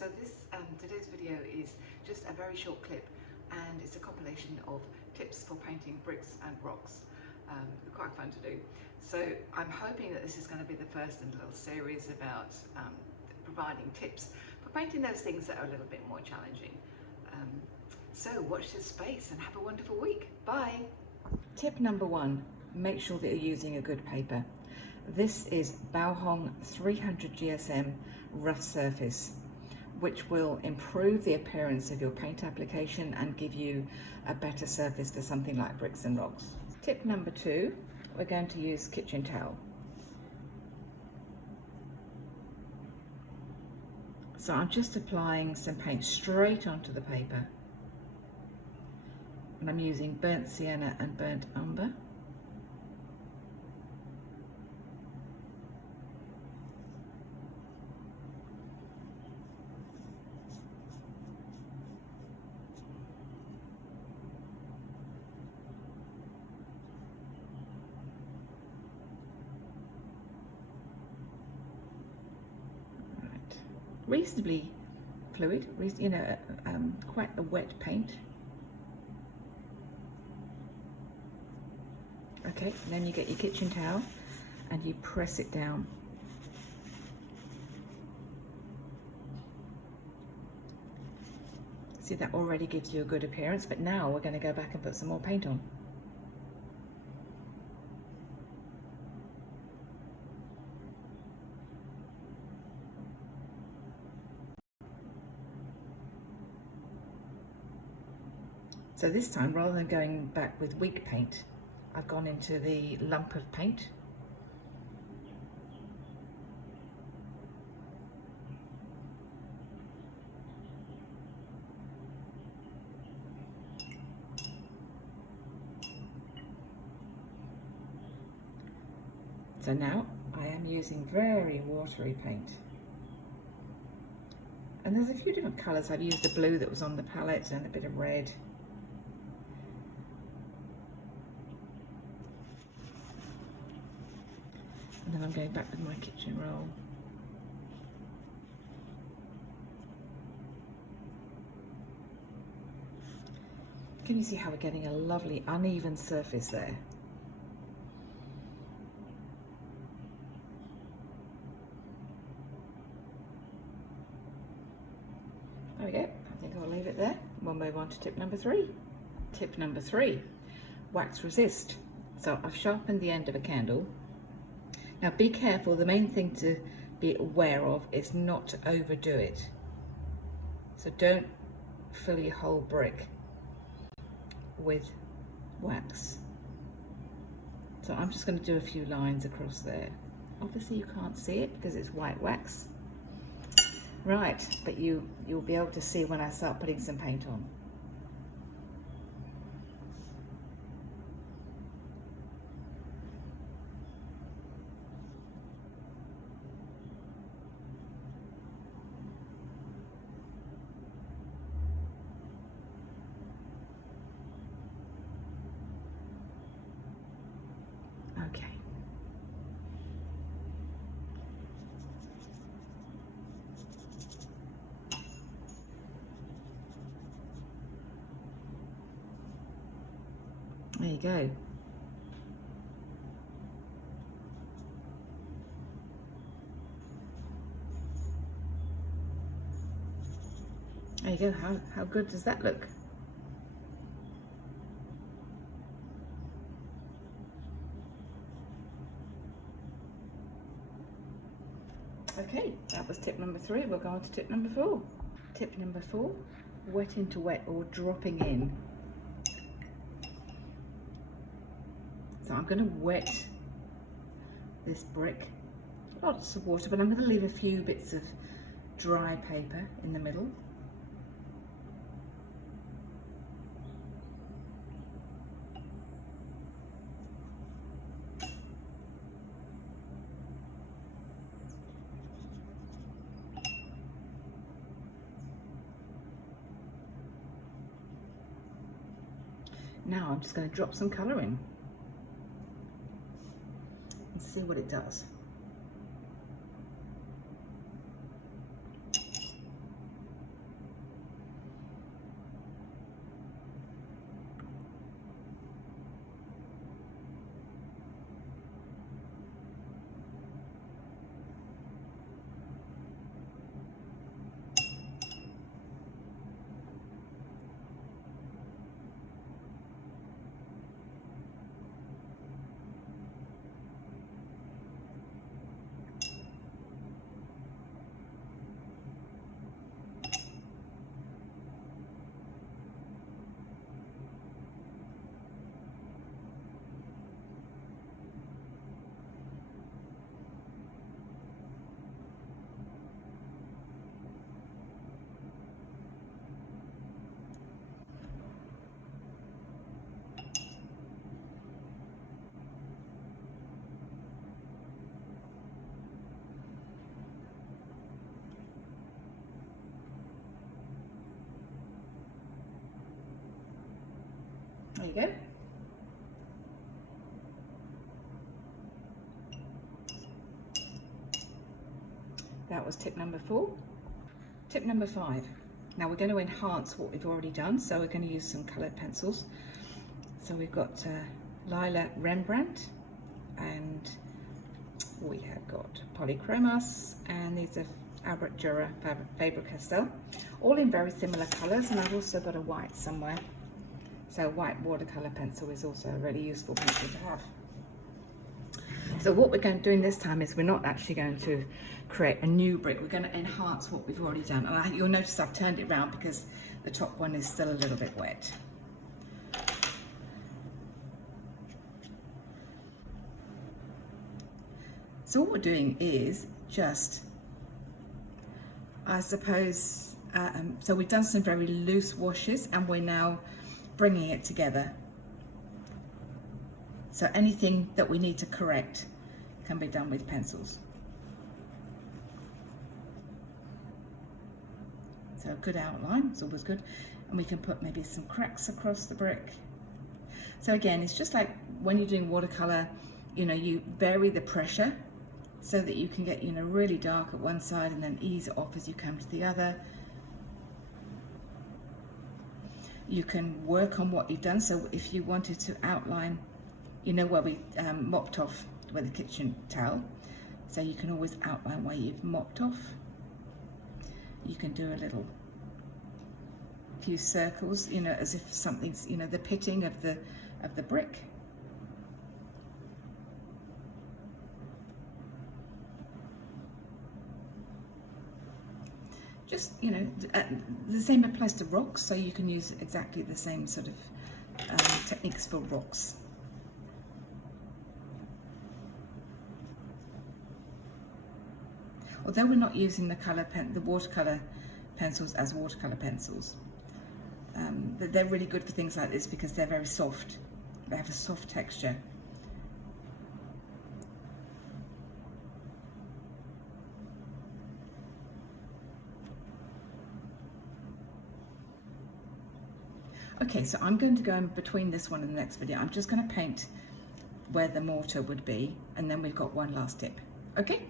So today's video is just a very short clip, and it's a compilation of tips for painting bricks and rocks. Quite fun to do. So I'm hoping that this is going to be the first in a little series about providing tips for painting those things that are a little bit more challenging. So watch this space and have a wonderful week. Bye. Tip number 1, make sure that you're using a good paper. This is Bauhong 300 GSM rough surface, which will improve the appearance of your paint application and give you a better surface for something like bricks and rocks. Tip number 2, we're going to use kitchen towel. So I'm just applying some paint straight onto the paper, and I'm using burnt sienna and burnt umber. Reasonably fluid, quite a wet paint. Okay, and then you get your kitchen towel and you press it down. See, that already gives you a good appearance, but now we're going to go back and put some more paint on. So this time, rather than going back with weak paint, I've gone into the lump of paint. So now I am using very watery paint. And there's a few different colours. I've used the blue that was on the palette and a bit of red. And then I'm going back with my kitchen roll. Can you see how we're getting a lovely uneven surface there? There we go. I think I'll leave it there. We'll move on to tip number 3. Tip number 3, wax resist. So I've sharpened the end of a candle. Now be careful, the main thing to be aware of is not to overdo it. So don't fill your whole brick with wax. So I'm just going to do a few lines across there. Obviously you can't see it because it's white wax. Right, but you'll be able to see when I start putting some paint on. Okay. There you go. There you go. How good does that look? Okay, that was tip number 3. We'll go on to tip number 4. Tip number 4, wet into wet or dropping in. So I'm going to wet this brick, lots of water, but I'm going to leave a few bits of dry paper in the middle. Now I'm just going to drop some colour in and see what it does. you go. That was tip number 4. Tip number 5. Now we're going to enhance what we've already done, so we're going to use some coloured pencils. So we've got Lila Rembrandt, and we have got Polychromas, and these are Albert Dürer Faber-Castell, all in very similar colours, and I've also got a white somewhere. So white watercolour pencil is also a really useful pencil to have. So what we're going to do this time is we're not actually going to create a new brick, we're going to enhance what we've already done. And you'll notice I've turned it around because the top one is still a little bit wet. So what we're doing is just, I suppose, so we've done some very loose washes and we're now bringing it together. So anything that we need to correct can be done with pencils. So a good outline is always good. And we can put maybe some cracks across the brick. So again, it's just like when you're doing watercolor, you know, you vary the pressure so that you can get, you know, really dark at one side and then ease it off as you come to the other. You can work on what you've done. So if you wanted to outline, you know, where we mopped off with a kitchen towel, so you can always outline where you've mopped off. You can do a few circles, you know, as if something's, you know, the pitting of the brick. Just, you know, the same applies to rocks, so you can use exactly the same sort of techniques for rocks. Although we're not using the watercolor pencils as watercolor pencils, they're really good for things like this because they're very soft. They have a soft texture. Okay, so I'm going to go in between this one and the next video. I'm just going to paint where the mortar would be, and then we've got one last tip. Okay?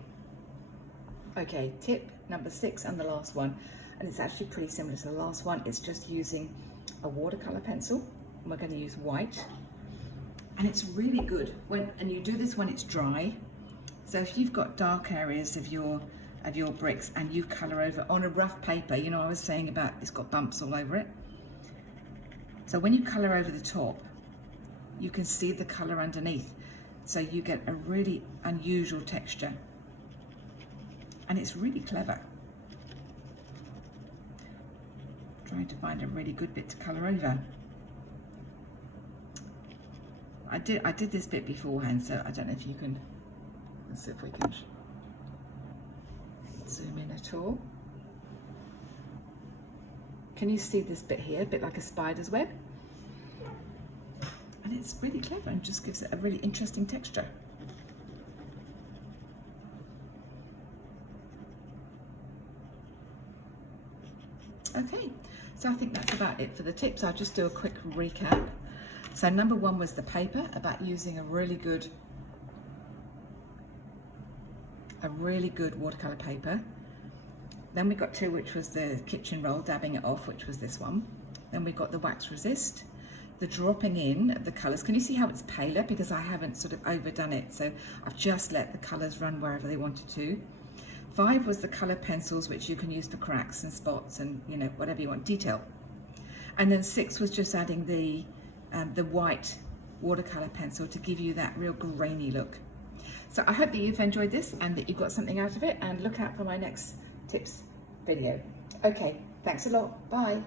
Okay, tip number 6 and the last one, and it's actually pretty similar to the last one. It's just using a watercolor pencil, and we're going to use white, and it's really good and you do this when it's dry. So if you've got dark areas of your bricks and you color over on a rough paper, you know, I was saying about it's got bumps all over it. So when you color over the top, you can see the color underneath, so you get a really unusual texture. And it's really clever. Trying to find a really good bit to colour over. I did this bit beforehand, so I don't know if you can, let's see if we can zoom in at all. Can you see this bit here, a bit like a spider's web? And it's really clever and just gives it a really interesting texture. Okay, so I think that's about it for the tips. I'll just do a quick recap. So number 1 was the paper, about using a really good watercolor paper. Then we got 2, which was the kitchen roll, dabbing it off, which was this one. Then we got the wax resist, the dropping in of the colors. Can you see how it's paler? Because I haven't sort of overdone it, so I've just let the colors run wherever they wanted to. 5 was the color pencils, which you can use for cracks and spots and, you know, whatever you want, detail. And then 6 was just adding the white watercolor pencil to give you that real grainy look. So I hope that you've enjoyed this and that you've got something out of it, and look out for my next tips video. Okay, thanks a lot. Bye.